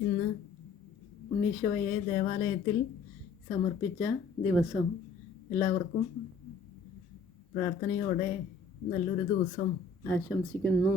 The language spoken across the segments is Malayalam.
ഇന്ന് ഉണ്ണീശോയെ ദേവാലയത്തിൽ സമർപ്പിച്ച ദിവസം. എല്ലാവർക്കും പ്രാർത്ഥനയോടെ നല്ലൊരു ദിവസം ആശംസിക്കുന്നു.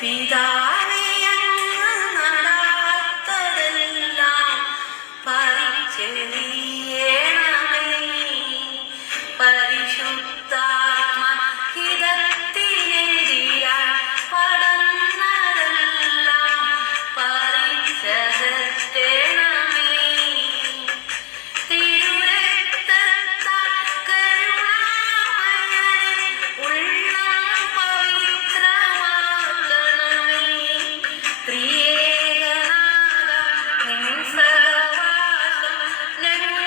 പിതാവേ, അങ്ങ് നടാത്തതെല്ലാം പറിച്ചെറിയണമേ. പരിശുദ്ധാത്മഹിതത്തിനെതിരായി പടർന്നതെല്ലാം പറിച്ചകറ്റണമേ. തിരുരക്തത്താൽ കരുണാമയനെ ഉള്ളം പവിത്രമാക്കണമേ. ത്രിയേകനാഥ, നിൻ സഹവാസം ഞങ്ങൾ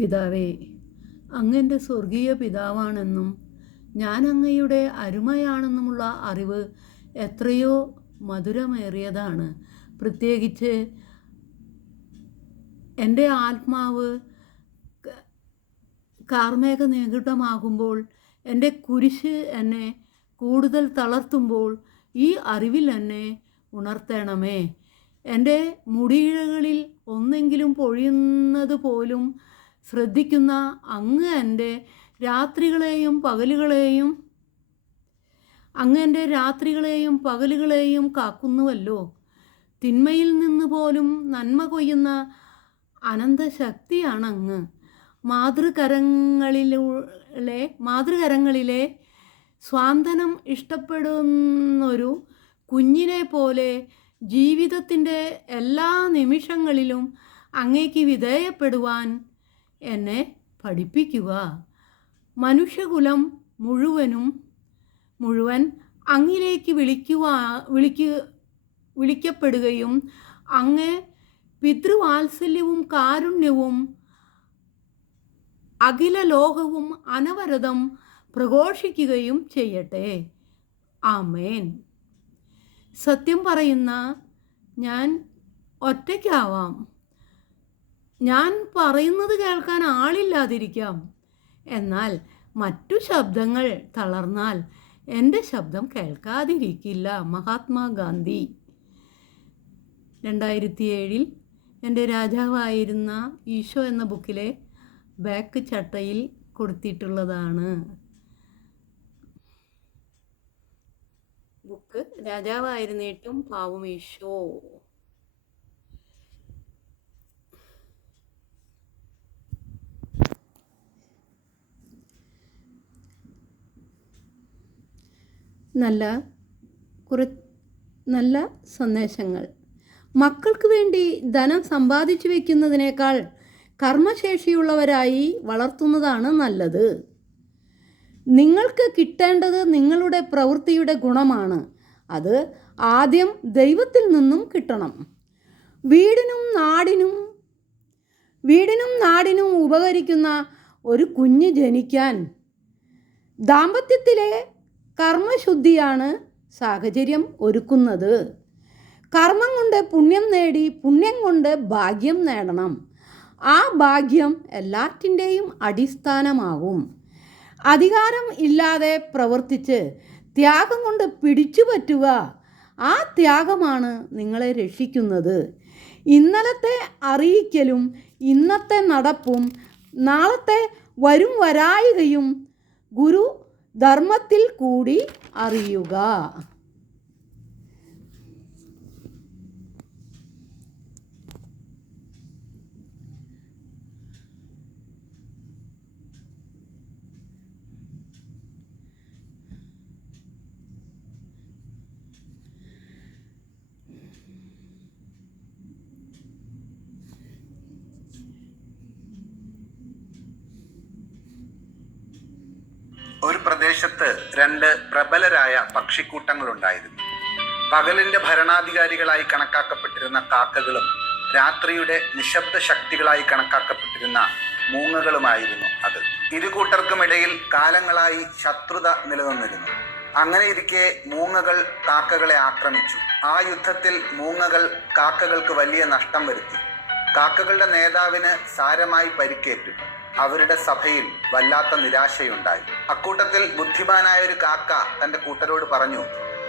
പിതാവേ, അങ്ങൻ്റെ സ്വർഗീയ പിതാവാണെന്നും ഞാൻ അങ്ങയുടെ അരുമയാണെന്നുമുള്ള അറിവ് എത്രയോ മധുരമേറിയതാണ്. പ്രത്യേകിച്ച് എൻ്റെ ആത്മാവ് കാർമേഘ നികുടമാകുമ്പോൾ, എൻ്റെ കുരിശ് എന്നെ കൂടുതൽ തളർത്തുമ്പോൾ ഈ അറിവിൽ എന്നെ ഉണർത്തണമേ. എൻ്റെ മുടിയിഴകളിൽ ഒന്നെങ്കിലും പൊഴിയുന്നത് പോലും ശ്രദ്ധിക്കുന്ന അങ്ങ് എൻ്റെ രാത്രികളെയും പകലുകളെയും കാക്കുന്നുവല്ലോ. തിന്മയിൽ നിന്ന് പോലും നന്മ കൊയ്യുന്ന അനന്തശക്തിയാണ് അങ്ങ്. മാതൃകരങ്ങളിലെ സ്വാന്തനം ഇഷ്ടപ്പെടുന്നൊരു കുഞ്ഞിനെ പോലെ ജീവിതത്തിൻ്റെ എല്ലാ നിമിഷങ്ങളിലും അങ്ങേക്ക് വിധേയപ്പെടുവാൻ എന്നെ പഠിപ്പിക്കുക. മനുഷ്യകുലം മുഴുവൻ അങ്ങിലേക്ക് വിളിക്കപ്പെടുകയും അങ്ങേ പിതൃവാത്സല്യവും കാരുണ്യവും അഖില ലോകവും അനവരതം പ്രഘോഷിക്കുകയും ചെയ്യട്ടെ. ആമേൻ. സത്യം പറയുന്ന ഞാൻ ഒറ്റയ്ക്കാവാം. ഞാൻ പറയുന്നത് കേൾക്കാൻ ആളില്ലാതിരിക്കാം. എന്നാൽ മറ്റു ശബ്ദങ്ങൾ തളർന്നാൽ എൻ്റെ ശബ്ദം കേൾക്കാതിരിക്കില്ല. മഹാത്മാഗാന്ധി. 2007 എൻ്റെ രാജാവായിരുന്ന ഈശോ എന്ന ബുക്കിലെ ബാക്ക് ചട്ടയിൽ കൊടുത്തിട്ടുള്ളതാണ്. ബുക്ക് രാജാവായിരുന്നിട്ടും പാവം ഈശോ. നല്ല സന്ദേശങ്ങൾ. മക്കൾക്ക് വേണ്ടി ധനം സമ്പാദിച്ചു വയ്ക്കുന്നതിനേക്കാൾ കർമ്മശേഷിയുള്ളവരായി വളർത്തുന്നതാണ് നല്ലത്. നിങ്ങൾക്ക് കിട്ടേണ്ടത് നിങ്ങളുടെ പ്രവൃത്തിയുടെ ഗുണമാണ്. അത് ആദ്യം ദൈവത്തിൽ നിന്നും കിട്ടണം. വീടിനും നാടിനും ഉപകരിക്കുന്ന ഒരു കുഞ്ഞ് ജനിക്കാൻ ദാമ്പത്യത്തിലെ കർമ്മശുദ്ധിയാണ് സാഹചര്യം ഒരുക്കുന്നത്. കർമ്മം കൊണ്ട് പുണ്യം നേടി, പുണ്യം കൊണ്ട് ഭാഗ്യം നേടണം. ആ ഭാഗ്യം എല്ലാറ്റിൻ്റെയും അടിസ്ഥാനമാകും. അധികാരം ഇല്ലാതെ പ്രവർത്തിച്ച് ത്യാഗം കൊണ്ട് പിടിച്ചു പറ്റുക. ആ ത്യാഗമാണ് നിങ്ങളെ രക്ഷിക്കുന്നത്. ഇന്നലത്തെ അറിയിക്കലും ഇന്നത്തെ നടപ്പും നാളത്തെ വരായികയും ഗുരു ധർമ്മത്തിൽ കൂടി അറിയുക. ഒരു പ്രദേശത്ത് 2 പ്രബലരായ പക്ഷിക്കൂട്ടങ്ങളുണ്ടായിരുന്നു. പകലിന്റെ ഭരണാധികാരികളായി കണക്കാക്കപ്പെട്ടിരുന്ന കാക്കകളും രാത്രിയുടെ നിശബ്ദ ശക്തികളായി കണക്കാക്കപ്പെട്ടിരുന്ന മൂങ്ങകളുമായിരുന്നു അത്. ഇരുകൂട്ടർക്കുമിടയിൽ കാലങ്ങളായി ശത്രുത നിലനിന്നിരുന്നു. അങ്ങനെയിരിക്കെ മൂങ്ങകൾ കാക്കകളെ ആക്രമിച്ചു. ആ യുദ്ധത്തിൽ മൂങ്ങകൾ കാക്കകൾക്ക് വലിയ നഷ്ടം വരുത്തി. കാക്കകളുടെ നേതാവിന് സാരമായി പരിക്കേറ്റു. അവരുടെ സഭയിൽ വല്ലാത്ത നിരാശയുണ്ടായി. അക്കൂട്ടത്തിൽ ബുദ്ധിമാനായ ഒരു കാക്ക തൻ്റെ കൂട്ടരോട് പറഞ്ഞു,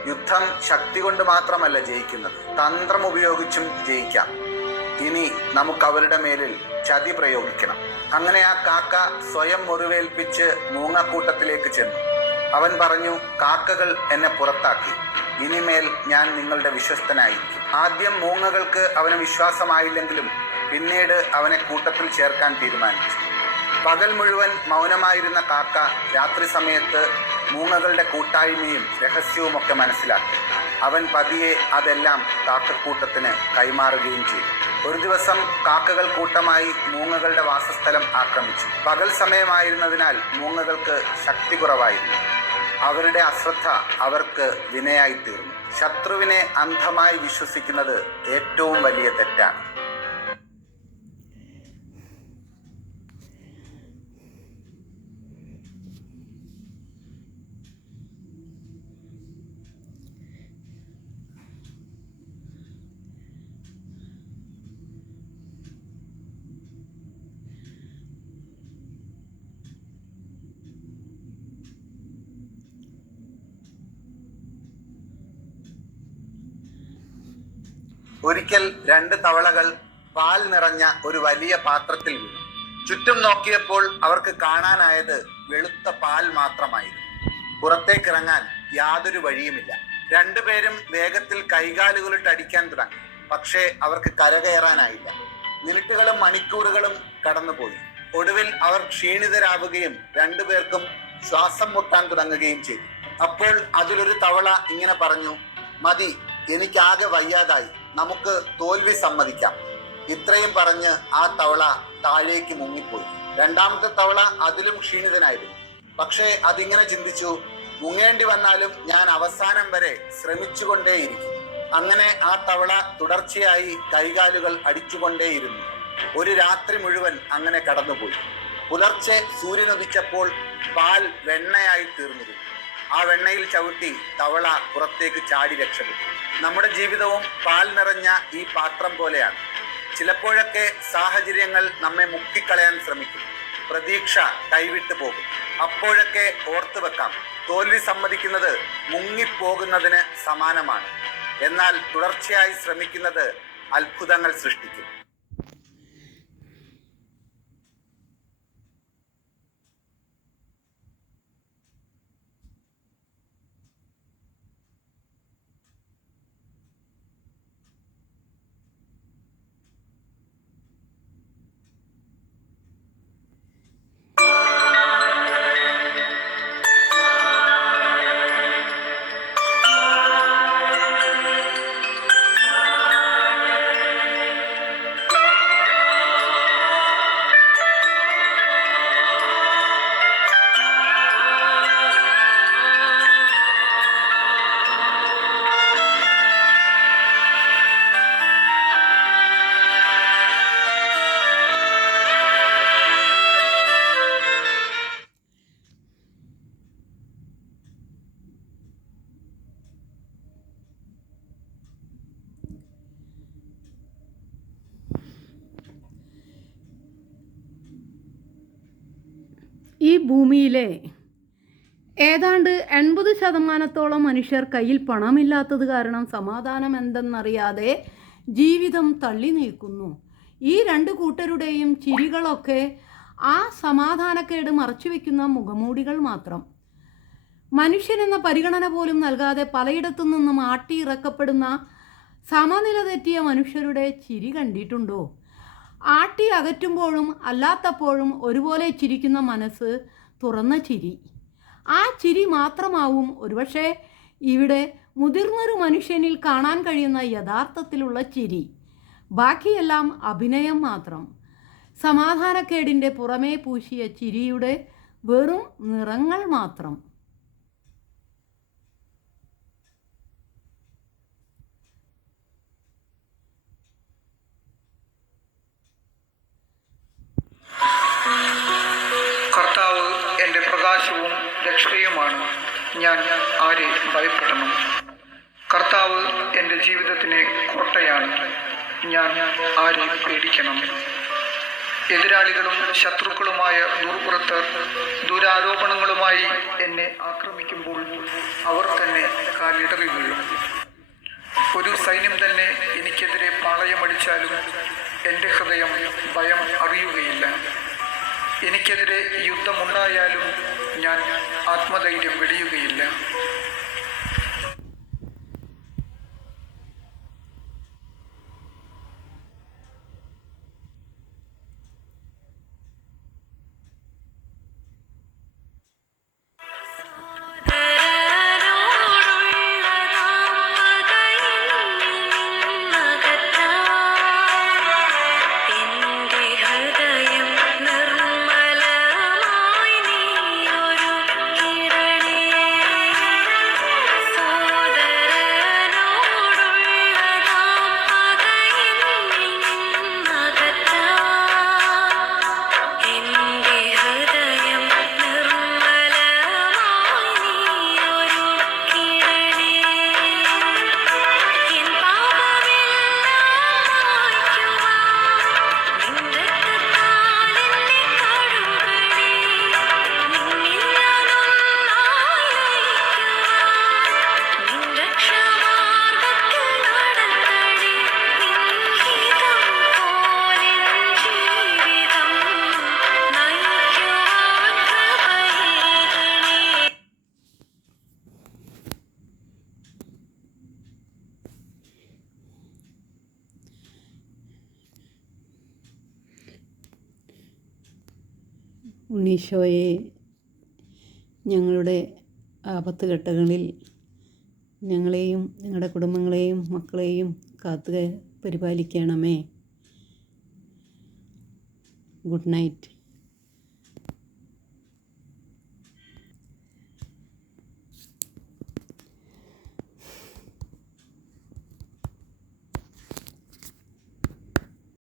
യുദ്ധം ശക്തി കൊണ്ട് മാത്രമല്ല ജയിക്കുന്നത്, തന്ത്രം ഉപയോഗിച്ചും ജയിക്കാം. ഇനി നമുക്ക് അവരുടെ മേലിൽ ചതി പ്രയോഗിക്കണം. അങ്ങനെ ആ കാക്ക സ്വയം മുറിവേൽപ്പിച്ച് മൂങ്ങക്കൂട്ടത്തിലേക്ക് ചെന്നു. അവൻ പറഞ്ഞു, കാക്കകൾ എന്നെ പുറത്താക്കി, ഇനിമേൽ ഞാൻ നിങ്ങളുടെ വിശ്വസ്തനായിരിക്കും. ആദ്യം മൂങ്ങകൾക്ക് അവന് വിശ്വാസമായില്ലെങ്കിലും പിന്നീട് അവനെ കൂട്ടത്തിൽ ചേർക്കാൻ തീരുമാനിച്ചു. പകൽ മുഴുവൻ മൗനമായിരുന്ന കാക്ക രാത്രി സമയത്ത് മൂങ്ങകളുടെ കൂട്ടായ്മയും രഹസ്യവുമൊക്കെ മനസ്സിലാക്കി. അവൻ പതിയെ അതെല്ലാം കാക്കക്കൂട്ടത്തിന് കൈമാറുകയും ചെയ്തു. ഒരു ദിവസം കാക്കകൾ കൂട്ടമായി മൂങ്ങകളുടെ വാസസ്ഥലം ആക്രമിച്ചു. പകൽ സമയമായിരുന്നതിനാൽ മൂങ്ങകൾക്ക് ശക്തി കുറവായിരുന്നു. അവരുടെ അശ്രദ്ധ അവർക്ക് വിനയായിത്തീർന്നു. ശത്രുവിനെ അന്ധമായി വിശ്വസിക്കുന്നത് ഏറ്റവും വലിയ തെറ്റാണ്. ഒരിക്കൽ 2 തവളകൾ പാൽ നിറഞ്ഞ ഒരു വലിയ പാത്രത്തിൽ വീണു. ചുറ്റും നോക്കിയപ്പോൾ അവർക്ക് കാണാനായത് വെളുത്ത പാൽ മാത്രമായിരുന്നു. പുറത്തേക്കിറങ്ങാൻ യാതൊരു വഴിയുമില്ല. 2 പേരും വേഗത്തിൽ കൈകാലുകളിട്ട് അടിക്കാൻ തുടങ്ങി. പക്ഷേ അവർക്ക് കരകയറാനായില്ല. മിനിറ്റുകളും മണിക്കൂറുകളും കടന്നുപോയി. ഒടുവിൽ അവർ ക്ഷീണിതരാവുകയും 2 പേർക്കും ശ്വാസം മുട്ടാൻ തുടങ്ങുകയും ചെയ്തു. അപ്പോൾ അതിലൊരു തവള ഇങ്ങനെ പറഞ്ഞു, മതി, എനിക്കാകെ വയ്യാതായി, നമുക്ക് തോൽവി സമ്മതിക്കാം. ഇത്രയും പറഞ്ഞ് ആ തവള താഴേക്ക് മുങ്ങിപ്പോയി. 2ാമത്തെ തവള അതിലും ക്ഷീണിതനായിരുന്നു. പക്ഷേ അതിങ്ങനെ ചിന്തിച്ചു, മുങ്ങേണ്ടി വന്നാലും ഞാൻ അവസാനം വരെ ശ്രമിച്ചുകൊണ്ടേയിരിക്കും. അങ്ങനെ ആ തവള തുടർച്ചയായി കൈകാലുകൾ അടിച്ചുകൊണ്ടേയിരുന്നു. ഒരു രാത്രി മുഴുവൻ അങ്ങനെ കടന്നുപോയി. പുലർച്ചെ സൂര്യനുദിച്ചപ്പോൾ പാൽ വെണ്ണയായി തീർന്നിരുന്നു. ആ വെണ്ണയിൽ ചവിട്ടി തവള പുറത്തേക്ക് ചാടി രക്ഷപ്പെട്ടു. നമ്മുടെ ജീവിതവും പാൽ നിറഞ്ഞ ഈ പാത്രം പോലെയാണ്. ചിലപ്പോഴൊക്കെ സാഹചര്യങ്ങൾ നമ്മെ മുക്കിക്കളയാൻ ശ്രമിക്കും. പ്രതീക്ഷ കൈവിട്ടു പോകും. അപ്പോഴൊക്കെ ഓർത്തു വെക്കാം, തോൽവി സമ്മതിക്കുന്നത് മുങ്ങിപ്പോകുന്നതിന് സമാനമാണ്. എന്നാൽ തുടർച്ചയായി ശ്രമിക്കുന്നത് അത്ഭുതങ്ങൾ സൃഷ്ടിക്കും. ഈ ഭൂമിയിലെ ഏതാണ്ട് 80% മനുഷ്യർ കയ്യിൽ പണമില്ലാത്തത് കാരണം സമാധാനം എന്തെന്നറിയാതെ ജീവിതം തള്ളി നീക്കുന്നു. ഈ 2 കൂട്ടരുടെയും ചിരികളൊക്കെ ആ സമാധാനക്കേട് മറച്ചുവെക്കുന്ന മുഖമൂടികൾ മാത്രം. മനുഷ്യനെന്ന പരിഗണന പോലും നൽകാതെ പലയിടത്തു നിന്നും ആട്ടിയിറക്കപ്പെടുന്ന സമനില തെറ്റിയ മനുഷ്യരുടെ ചിരി കണ്ടിട്ടുണ്ടോ? ആട്ടി അകറ്റുമ്പോഴും അല്ലാത്തപ്പോഴും ഒരുപോലെ ചിരിക്കുന്ന മനസ്സ്, തുറന്ന ചിരി. ആ ചിരി മാത്രമാവും ഒരുപക്ഷെ ഇവിടെ മുതിർന്നൊരു മനുഷ്യനിൽ കാണാൻ കഴിയുന്ന യഥാർത്ഥത്തിലുള്ള ചിരി. ബാക്കിയെല്ലാം അഭിനയം മാത്രം. സമാധാനക്കേടിൻ്റെ പുറമേ പൂശിയ ചിരിയുടെ വെറും നിറങ്ങൾ മാത്രം. കർത്താവ് എൻ്റെ പ്രകാശവും രക്ഷയുമാണ്. ഞാൻ ആരെ ഭയപ്പെടണം? കർത്താവ് എൻ്റെ ജീവിതത്തിന് കോട്ടയാണ്. ഞാൻ ആരെ പേടിക്കണം? എതിരാളികളും ശത്രുക്കളുമായ ദുർവൃത്തർ ദുരാരോപണങ്ങളുമായി എന്നെ ആക്രമിക്കുമ്പോൾ അവർ തന്നെ കാലിടറി വീഴും. ഒരു സൈന്യം തന്നെ എനിക്കെതിരെ പാളയമടിച്ചാലും എൻ്റെ ഹൃദയം ഭയം അറിയുകയില്ല. എനിക്കെതിരെ യുദ്ധമുണ്ടായാലും ഞാൻ ആത്മധൈര്യം വെടിയുകയില്ല. നിർമ്മലമായി നീ ഒരു കിരണേ ഉണ്ണീശോയെ ഞങ്ങളുടെ ആപത്ത് ഘട്ടങ്ങളിൽ ഞങ്ങളെയും ഞങ്ങളുടെ കുടുംബങ്ങളെയും മക്കളെയും കാത്ത് പരിപാലിക്കണമേ. Good night.